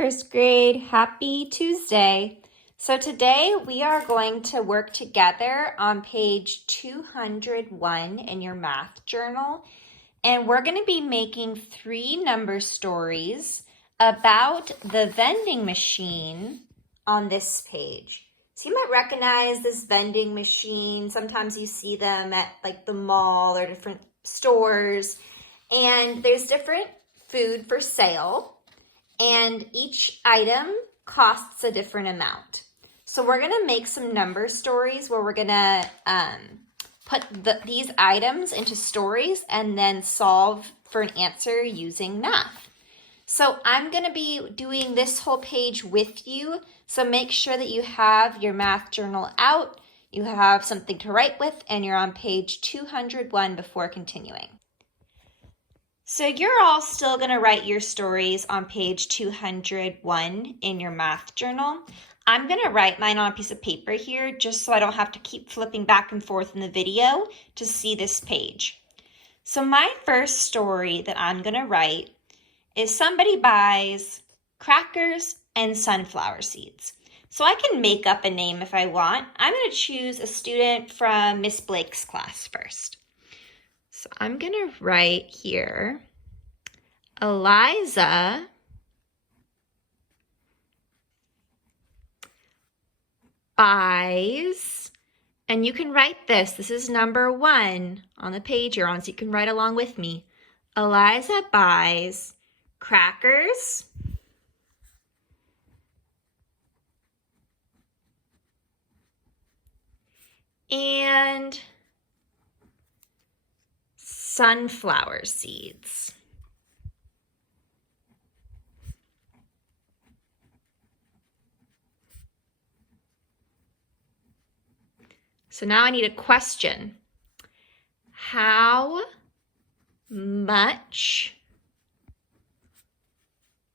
first grade. Happy Tuesday. So today we are going to work together on page 201 in your math journal. And we're going to be making 3 number stories about the vending machine on this page. So you might recognize this vending machine. Sometimes you see them at like the mall or different stores. And there's different food for sale. And each item costs a different amount. So we're going to make some number stories where we're going to put these items into stories and then solve for an answer using math. So I'm going to be doing this whole page with you. So make sure that you have your math journal out, you have something to write with, and you're on page 201 before continuing. So you're all still going to write your stories on page 201 in your math journal. I'm going to write mine on a piece of paper here just so I don't have to keep flipping back and forth in the video to see this page. So my first story that I'm going to write is somebody buys crackers and sunflower seeds. So I can make up a name if I want. I'm going to choose a student from Miss Blake's class first. So I'm going to write here, Eliza buys, and you can write this. This is number 1 on the page you're on, so you can write along with me. Eliza buys crackers and sunflower seeds. So now I need a question. How much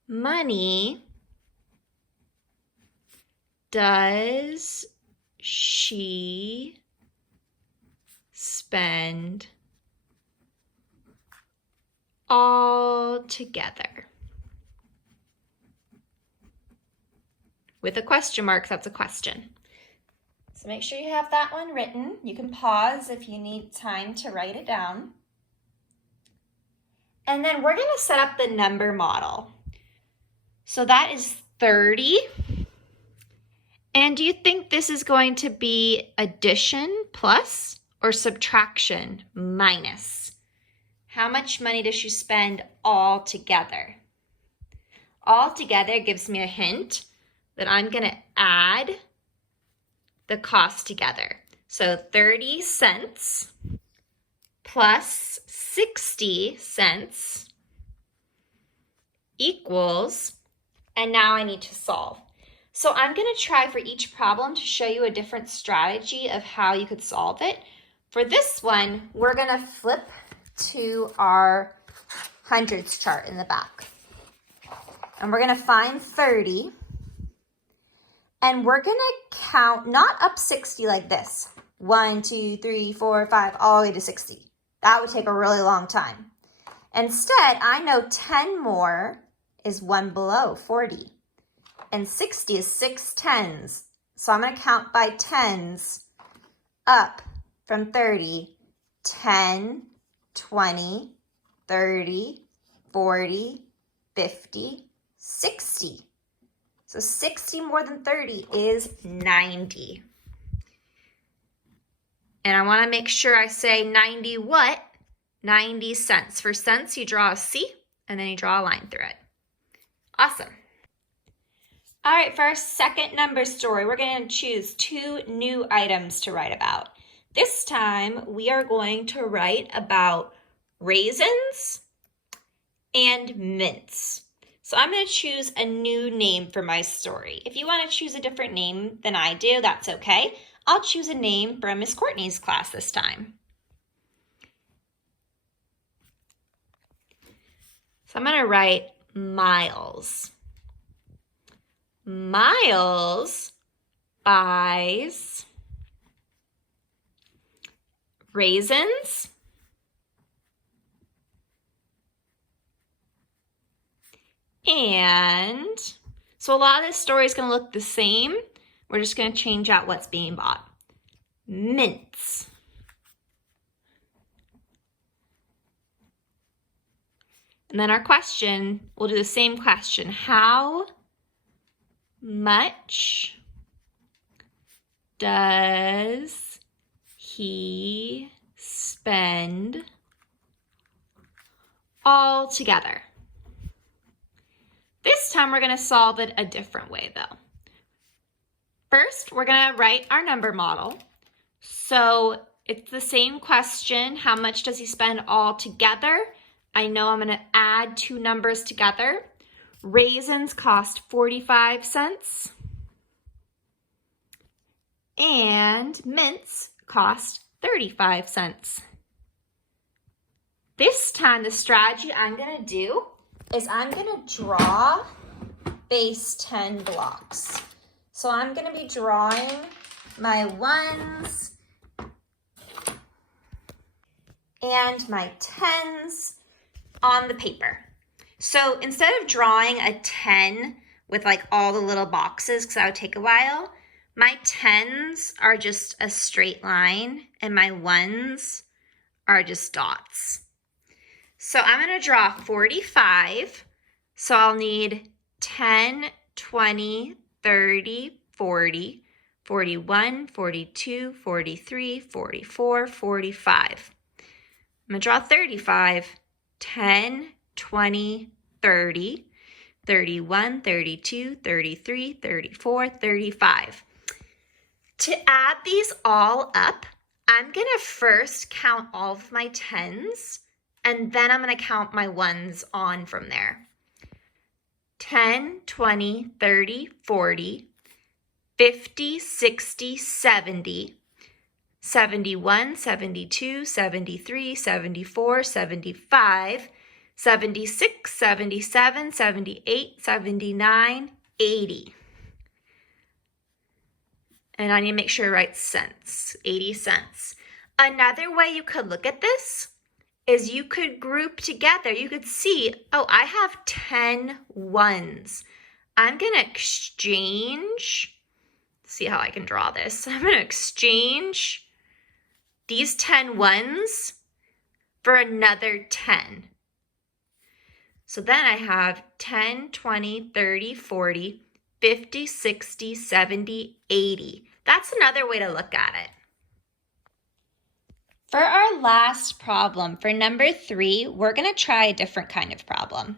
money does she spend all together? With a question mark, that's a question. So make sure you have that one written. You can pause if you need time to write it down. And then we're going to set up the number model. So that is 30. And do you think this is going to be addition plus or subtraction minus? How much money does she spend all together? All together gives me a hint that I'm going to add the cost together. So 30 cents plus 60 cents equals, and now I need to solve. So I'm going to try for each problem to show you a different strategy of how you could solve it. For this one, we're going to flip to our hundreds chart in the back. And we're going to find 30. And we're going to count, not up 60 like this. 1, 2, 3, 4, 5, all the way to 60. That would take a really long time. Instead, I know 10 more is 1 below 40. And 60 is 6 tens. So I'm going to count by tens up from 30. 10, 20, 30, 40, 50, 60. So 60 more than 30 is 90. And I want to make sure I say 90 what? 90 cents. For cents, you draw a C and then you draw a line through it. Awesome. All right, for our second number story, we're going to choose 2 new items to write about. This time, we are going to write about raisins and mints. So I'm going to choose a new name for my story. If you want to choose a different name than I do, that's okay. I'll choose a name from Miss Courtney's class this time. So I'm going to write Miles. Miles buys raisins and So a lot of this story is going to look the same. We're just going to change out what's being bought. Mints. And then our question, we'll do the same question. How much does he spend all together? This time we're going to solve it a different way though. First, we're going to write our number model. So it's the same question. How much does he spend all together? I know I'm going to add two numbers together. Raisins cost 45 cents. And mints cost 35 cents. This time, the strategy I'm going to do is I'm going to draw base 10 blocks. So I'm going to be drawing my ones and my tens on the paper. So instead of drawing a 10 with like all the little boxes, because that would take a while, my tens are just a straight line and my ones are just dots. So I'm going to draw 45. So I'll need 10, 20, 30, 40, 41, 42, 43, 44, 45. I'm going to draw 35. 10, 20, 30, 31, 32, 33, 34, 35. To add these all up, I'm going to first count all of my tens, and then I'm going to count my ones on from there. 10, 20, 30, 40, 50, 60, 70, 71, 72, 73, 74, 75, 76, 77, 78, 79, 80. And I need to make sure I write cents, 80 cents. Another way you could look at this is you could group together. You could see, oh, I have 10 ones. I'm going to exchange, see how I can draw this. I'm going to exchange these 10 ones for another 10. So then I have 10, 20, 30, 40, 50, 60, 70, 80. That's another way to look at it. For our last problem, for number 3, we're going to try a different kind of problem.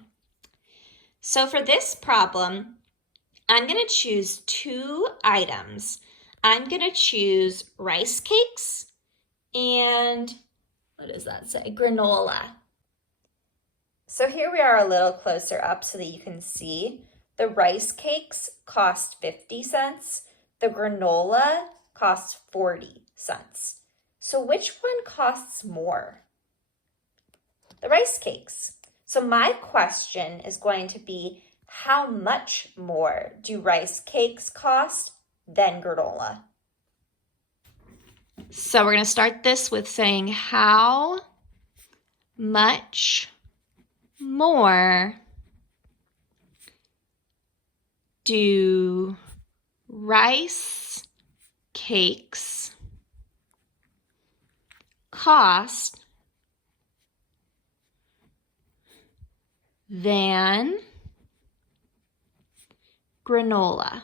So for this problem, I'm going to choose 2 items. I'm going to choose rice cakes and, what does that say? Granola. So here we are a little closer up so that you can see. The rice cakes cost 50 cents. The granola costs 40 cents. So which one costs more? The rice cakes. So my question is going to be, how much more do rice cakes cost than granola? So we're going to start this with saying, how much more do rice cakes cost than granola?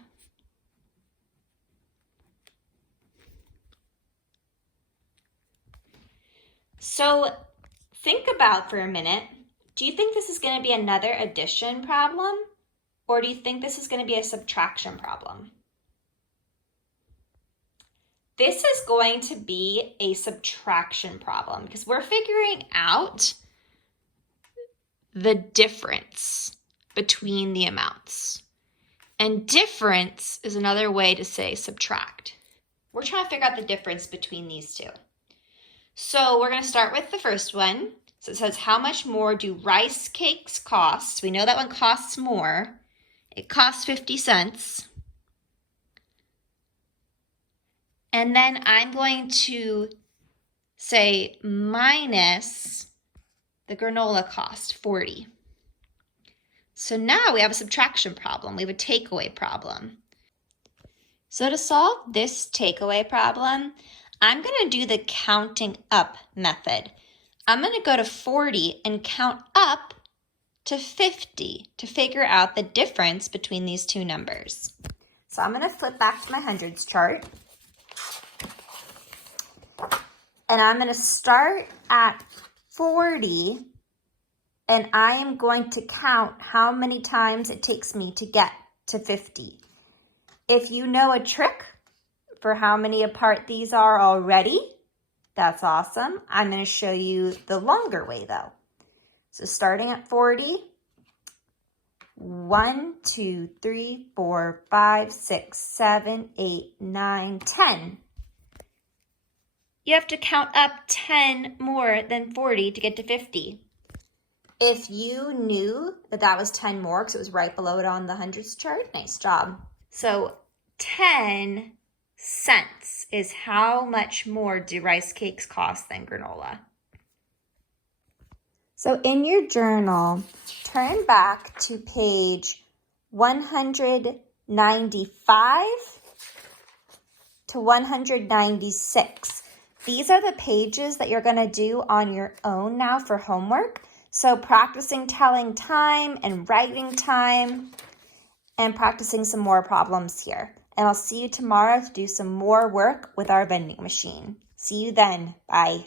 So think about for a minute, do you think this is going to be another addition problem, or do you think this is going to be a subtraction problem? This is going to be a subtraction problem because we're figuring out the difference between the amounts. And difference is another way to say subtract. We're trying to figure out the difference between these two. So we're going to start with the first one. So it says, how much more do rice cakes cost? We know that one costs more. It costs 50 cents. And then I'm going to say minus the granola cost, 40. So now we have a subtraction problem. We have a takeaway problem. So to solve this takeaway problem, I'm going to do the counting up method. I'm going to go to 40 and count up to 50 to figure out the difference between these two numbers. So I'm going to flip back to my hundreds chart. And I'm going to start at 40, and I am going to count how many times it takes me to get to 50. If you know a trick for how many apart these are already, that's awesome. I'm going to show you the longer way though. So starting at 40, 1, 2, 3, 4, 5, 6, 7, 8, 9, 10. You have to count up 10 more than 40 to get to 50. If you knew that that was 10 more because it was right below it on the hundreds chart, nice job. So 10 cents is how much more do rice cakes cost than granola. So in your journal, turn back to page 195 to 196. These are the pages that you're going to do on your own now for homework. So practicing telling time and writing time and practicing some more problems here. And I'll see you tomorrow to do some more work with our vending machine. See you then. Bye.